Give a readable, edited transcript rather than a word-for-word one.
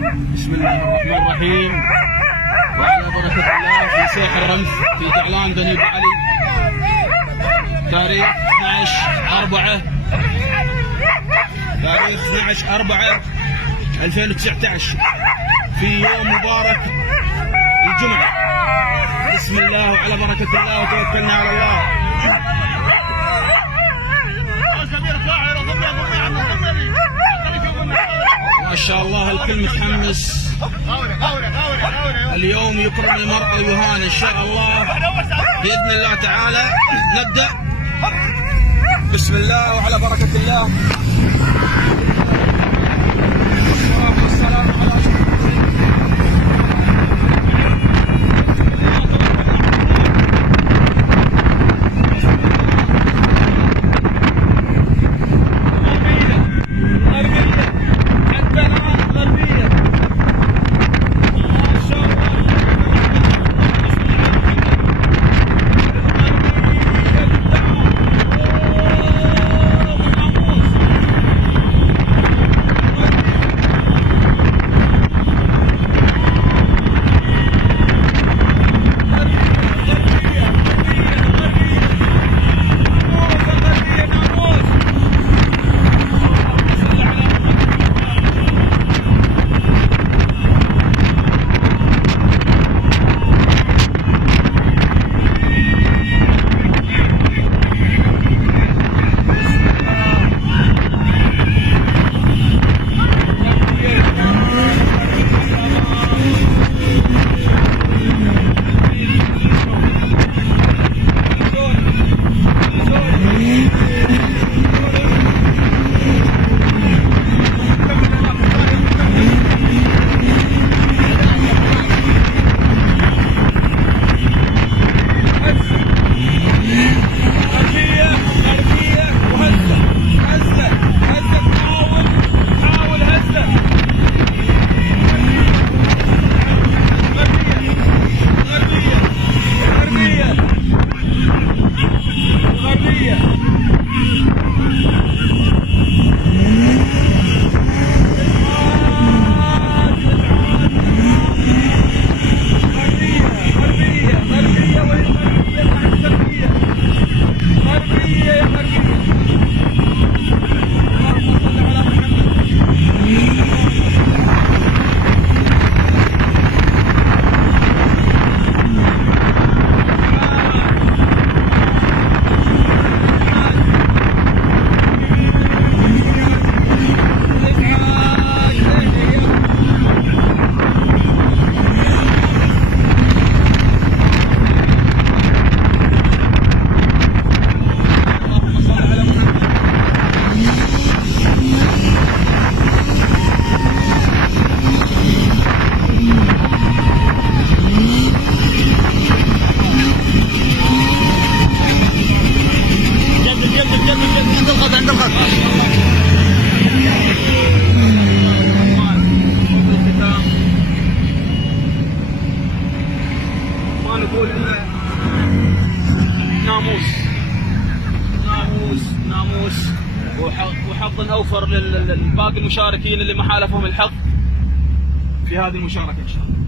بسم الله الرحمن الرحيم. وعلى بركة الله في سيح الرمث في جعلان ذنيب علي، تاريخ 12/4/2019 في يوم مبارك الجمعة. بسم الله وعلى بركة الله وتوكلنا على الله. ما شاء الله الكل متحمس. اليوم يكرم المرأة ويهان ان شاء الله باذن الله تعالى. نبدأ بسم الله وعلى بركة الله. والسلام على ناموس وحظ اوفر للباقي المشاركين اللي ما حالفهم الحظ في هذه المشاركه ان شاء الله.